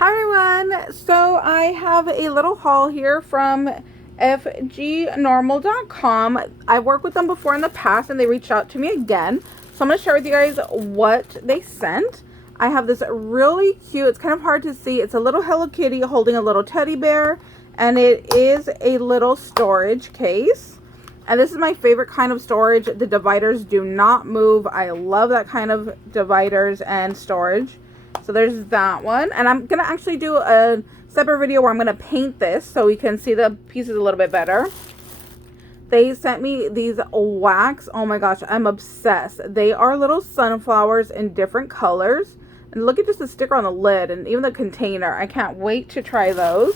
Hi everyone, so I have a little haul here from fgnormal.com. I've worked with them before in the past and they reached out to me again. So I'm going to share with you guys what they sent. I have this really cute, it's kind of hard to see, it's a little Hello Kitty holding a little teddy bear, and it is a little storage case. And this is my favorite kind of storage. The dividers do not move. I love that kind of dividers and storage. So there's that one, and I'm gonna actually do a separate video where I'm gonna paint this so we can see the pieces a little bit better. They sent me these wax. Oh my gosh, I'm obsessed. They are little sunflowers in different colors, and look at just the sticker on the lid and even the container. I can't wait to try those.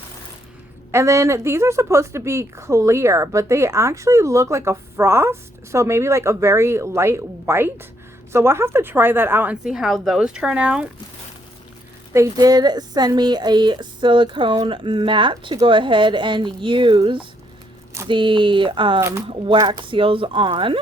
And then these are supposed to be clear, but they actually look like a frost, so maybe like a very light white. So we'll have to try that out and see how those turn out. They did send me a silicone mat to go ahead and use the wax seals on.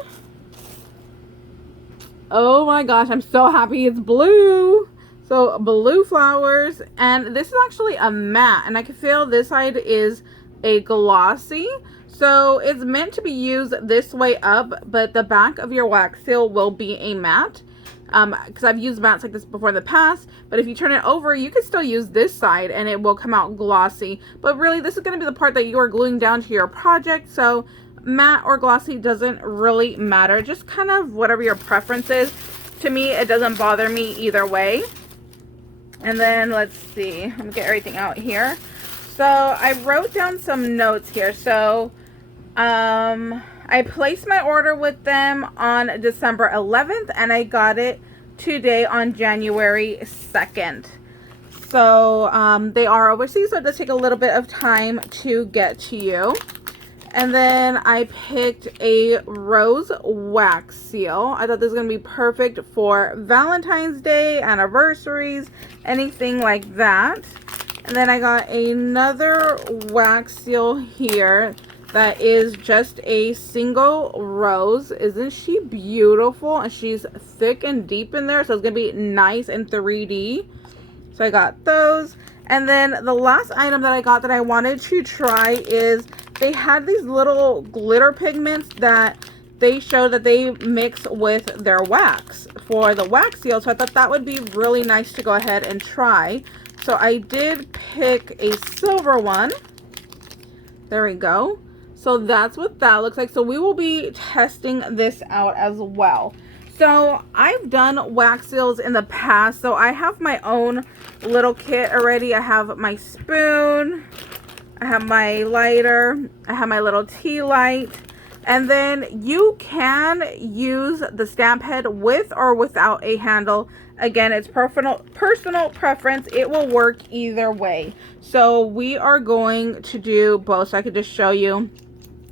Oh my gosh, I'm so happy it's blue. So blue flowers, and this is actually a matte, and I can feel this side is a glossy. So it's meant to be used this way up, but the back of your wax seal will be a matte. Because I've used mats like this before in the past, but if you turn it over, you can still use this side and it will come out glossy. But really, this is going to be the part that you are gluing down to your project, so matte or glossy doesn't really matter. Just kind of whatever your preference is. To me, it doesn't bother me either way. And then let's see, I'm gonna get everything out here. So I wrote down some notes here. So I placed my order with them on December 11th and I got it today on January 2nd. So they are overseas, so it does take a little bit of time to get to you. And then I picked a rose wax seal. I thought this was going to be perfect for Valentine's Day, anniversaries, anything like that. And then I got another wax seal here that is just a single rose. Isn't she beautiful? And she's thick and deep in there, so it's going to be nice and 3D. So I got those. And then the last item that I got that I wanted to try is they had these little glitter pigments that they show that they mix with their wax for the wax seal. So I thought that would be really nice to go ahead and try. So I did pick a silver one. There we go. So that's what that looks like. So we will be testing this out as well. So I've done wax seals in the past, so I have my own little kit already. I have my spoon, I have my lighter, I have my little tea light, and then you can use the stamp head with or without a handle. Again, it's personal preference. It will work either way. So we are going to do both, so I could just show you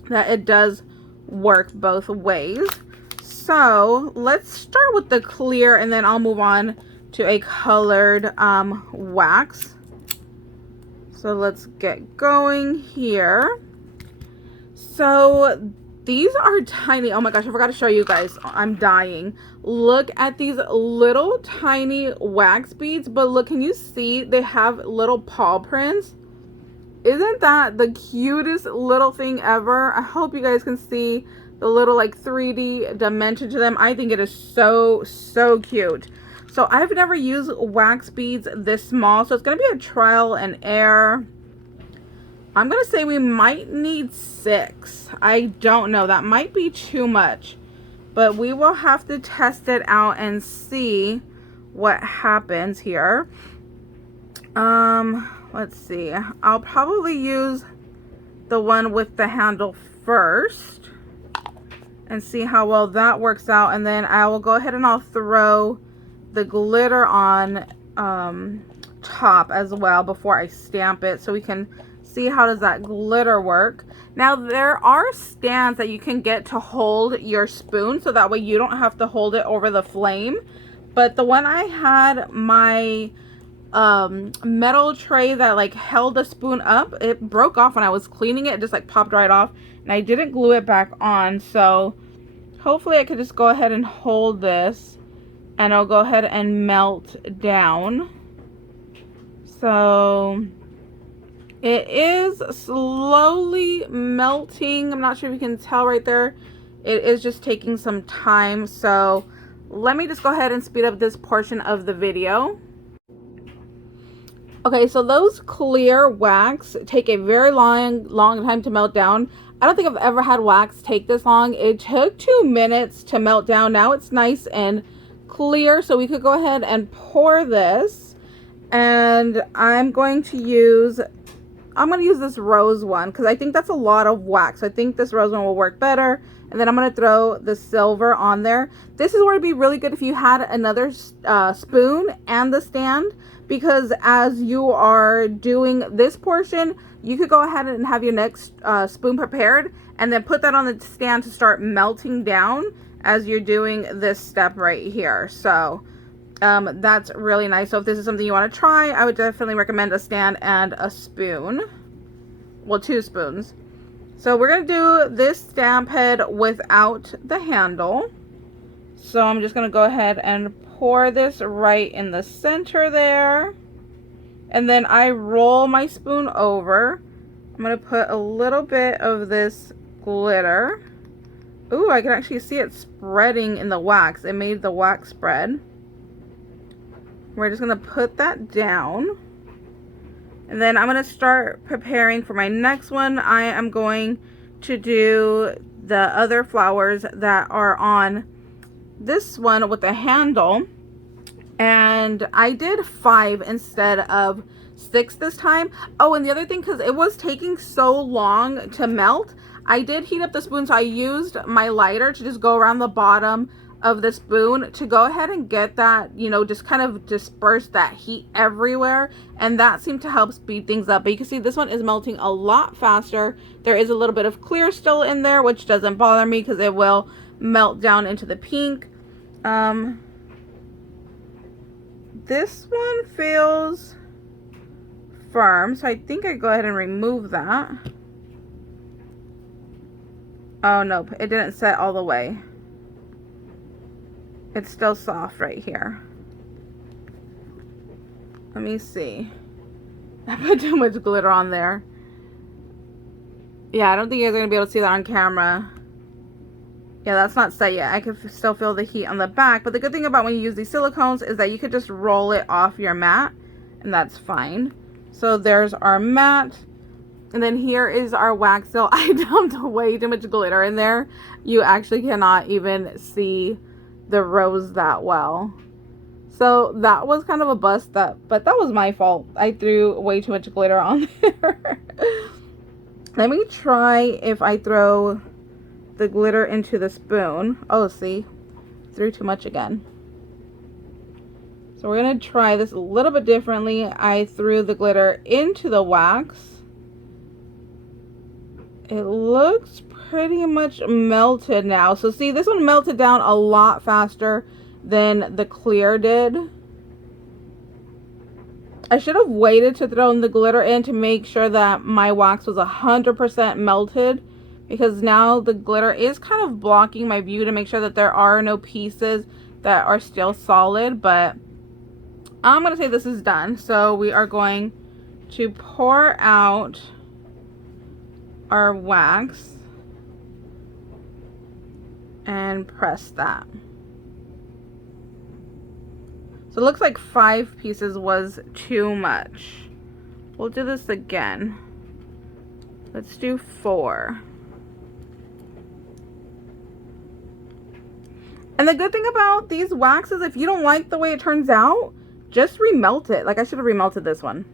that it does work both ways. So let's start with the clear and then I'll move on to a colored wax. So let's get going here. So these are tiny. Oh my gosh, I forgot to show you guys. I'm dying. Look at these little tiny wax beads, but look, can you see they have little paw prints? Isn't that the cutest little thing ever? I hope you guys can see the little like 3D dimension to them. I think it is so cute. So I've never used wax beads this small, so it's going to be a trial and error. I'm going to say we might need 6. I don't know. That might be too much, but we will have to test it out and see what happens here. Let's see. I'll probably use the one with the handle first and see how well that works out, and then I will go ahead and I'll throw the glitter on top as well before I stamp it, so we can see how does that glitter work. Now there are stands that you can get to hold your spoon, so that way you don't have to hold it over the flame. But the one I had, my metal tray that like held the spoon up, it broke off when I was cleaning it. It just like popped right off, and I didn't glue it back on. So hopefully I could just go ahead and hold this and I'll go ahead and melt down. So it is slowly melting. I'm not sure if you can tell right there. It is just taking some time. So let me just go ahead and speed up this portion of the video. Okay, so those clear wax take a very long time to melt down. I don't think I've ever had wax take this long. It took 2 minutes to melt down. Now it's nice and clear, so we could go ahead and pour this. And I'm going to use this rose one because I think that's a lot of wax. I think this rose one will work better. And then I'm going to throw the silver on there. This is where it'd be really good if you had another spoon and the stand, because as you are doing this portion, you could go ahead and have your next spoon prepared and then put that on the stand to start melting down as you're doing this step right here. So that's really nice. So if this is something you want to try, I would definitely recommend a stand and a spoon. Well, 2 spoons. So we're going to do this stamp head without the handle. So I'm just going to go ahead and pour this right in the center there. And then I roll my spoon over. I'm going to put a little bit of this glitter. Ooh, I can actually see it spreading in the wax. It made the wax spread. We're just going to put that down. And then I'm going to start preparing for my next one. I am going to do the other flowers that are on this one with the handle. And I did 5 instead of 6 this time. Oh, and the other thing, because it was taking so long to melt, I did heat up the spoon. So I used my lighter to just go around the bottom of the spoon to go ahead and get that, you know, just kind of disperse that heat everywhere, and that seemed to help speed things up. But you can see this one is melting a lot faster. There is a little bit of clear still in there, which doesn't bother me because it will melt down into the pink. This one feels firm, so I think I go ahead and remove that. Oh no, it didn't set all the way. It's still soft right here. Let me see. I put too much glitter on there. Yeah, I don't think you guys are going to be able to see that on camera. Yeah, that's not set yet. I can still feel the heat on the back. But the good thing about when you use these silicones is that you could just roll it off your mat. And that's fine. So there's our mat. And then here is our wax. So I dumped way too much glitter in there. You actually cannot even see the rose that well. So that was kind of a bust up, but that was my fault. I threw way too much glitter on there. Let me try if I throw the glitter into the spoon. Oh, see, threw too much again. So we're gonna try this a little bit differently. I threw the glitter into the wax. It looks pretty much melted now. So see, this one melted down a lot faster than the clear did. I should have waited to throw in the glitter in to make sure that my wax was 100% melted, because now the glitter is kind of blocking my view to make sure that there are no pieces that are still solid. But I'm gonna say this is done. So we are going to pour out our wax and press that. So it looks like 5 pieces was too much. We'll do this again. Let's do 4. And the good thing about these waxes, if you don't like the way it turns out, just remelt it. Like, I should have remelted this one.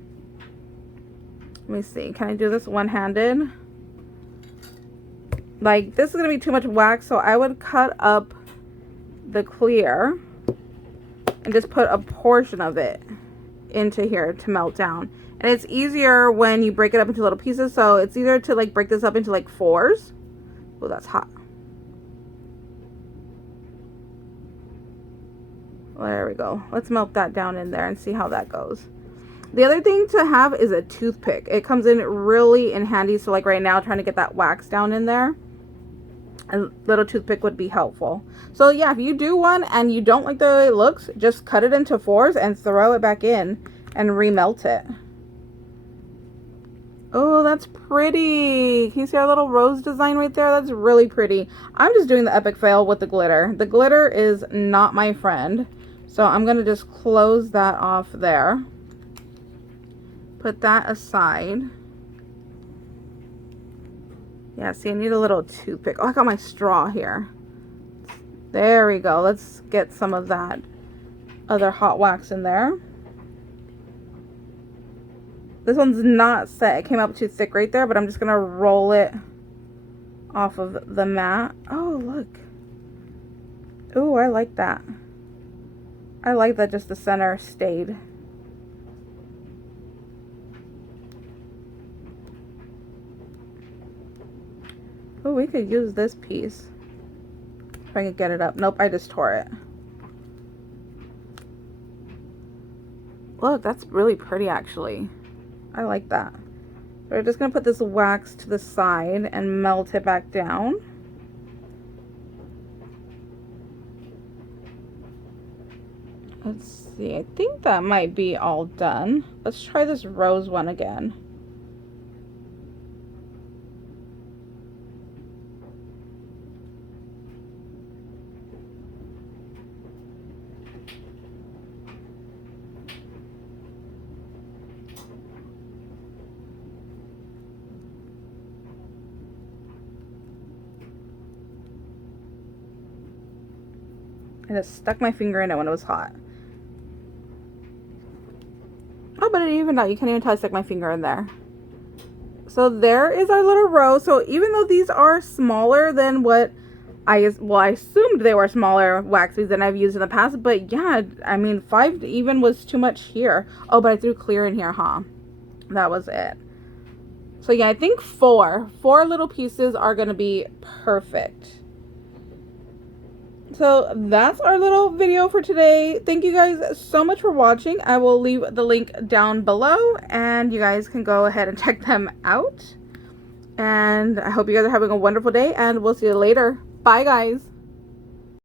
Let me see. Can I do this one-handed? Like, this is going to be too much wax, so I would cut up the clear and just put a portion of it into here to melt down. And it's easier when you break it up into little pieces, so it's easier to like break this up into like 4s. Oh, that's hot. There we go. Let's melt that down in there and see how that goes. The other thing to have is a toothpick. It comes in really in handy. So like right now, trying to get that wax down in there, a little toothpick would be helpful. So yeah, if you do one and you don't like the way it looks, just cut it into 4s and throw it back in, and remelt it. Oh, that's pretty. Can you see our little rose design right there? That's really pretty. I'm just doing the epic fail with the glitter. The glitter is not my friend. So I'm going to just close that off there. Put that aside. Yeah, see, I need a little toothpick. Oh, I got my straw here. There we go. Let's get some of that other hot wax in there. This one's not set. It came up too thick right there, but I'm just going to roll it off of the mat. Oh, look. Oh, I like that. I like that just the center stayed. Oh, we could use this piece. If I can get it up. Nope, I just tore it. Look, that's really pretty actually. I like that. We're just going to put this wax to the side and melt it back down. Let's see. I think that might be all done. Let's try this rose one again. I just stuck my finger in it when it was hot. Oh, but it evened out. You can't even tell I stuck my finger in there. So there is our little rose. So even though these are smaller than what I assumed they were smaller waxes than I've used in the past. But yeah, I mean, 5 even was too much here. Oh, but I threw clear in here, huh? That was it. So yeah, I think 4 little pieces are going to be perfect. So that's our little video for today. Thank you guys so much for watching. I will leave the link down below and you guys can go ahead and check them out. And I hope you guys are having a wonderful day and we'll see you later. Bye guys.